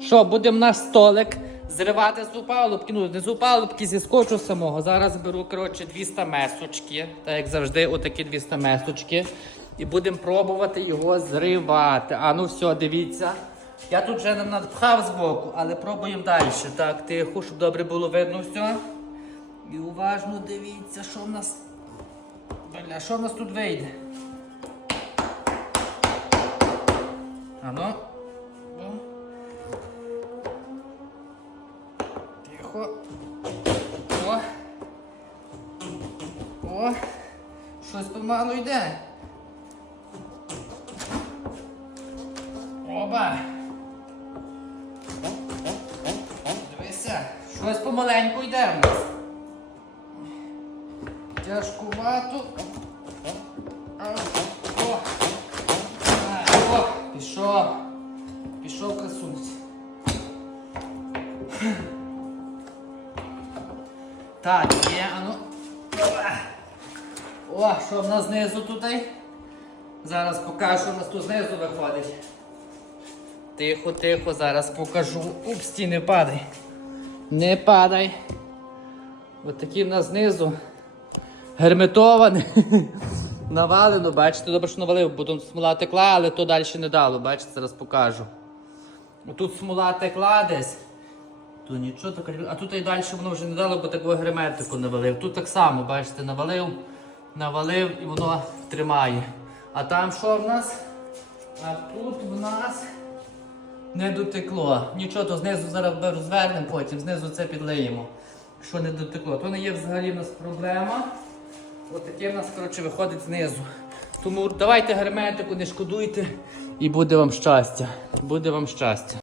Що, будемо наш столик зривати з упалубки. Ну, не з упалубки, зі самого. Зараз беру, коротше, 200 месочки. Так як завжди, отакі 200 месочки. І будемо пробувати його зривати. А ну все, дивіться. Я тут вже надпхав збоку, але пробуємо далі. Так, тихо, щоб добре було видно все. І уважно дивіться, що в нас. Бля, що в нас тут вийде? Ану. Тихо. О. О. Щось помалу йде. Оба. Дивися, щось помаленьку йде в нас. Тяжкувато. О. О, пішов. Пішов красунець. Так, є, ану. О, що в нас знизу тут? Зараз покажу, що в нас тут знизу виходить. Тихо, тихо, зараз покажу. Упс, не падай. Не падай. От такі в нас знизу. Герметоване. Навалено, бачите, добре, що навалив, бо тут смола текла, але то далі не дало, бачите, зараз покажу. Тут смола текла десь. То нічого так, а тут і далі воно вже не дало, бо такого герметику навалив. Тут так само, бачите, навалив, навалив і воно тримає. А там що в нас? А тут в нас не дотекло. Нічого, то знизу зараз розвернемо, потім знизу це підлиємо. Що не дотекло. То не є взагалі в нас проблема. Ось таке в нас коротше, виходить знизу. Тому давайте герметику, не шкодуйте і буде вам щастя. Буде вам щастя.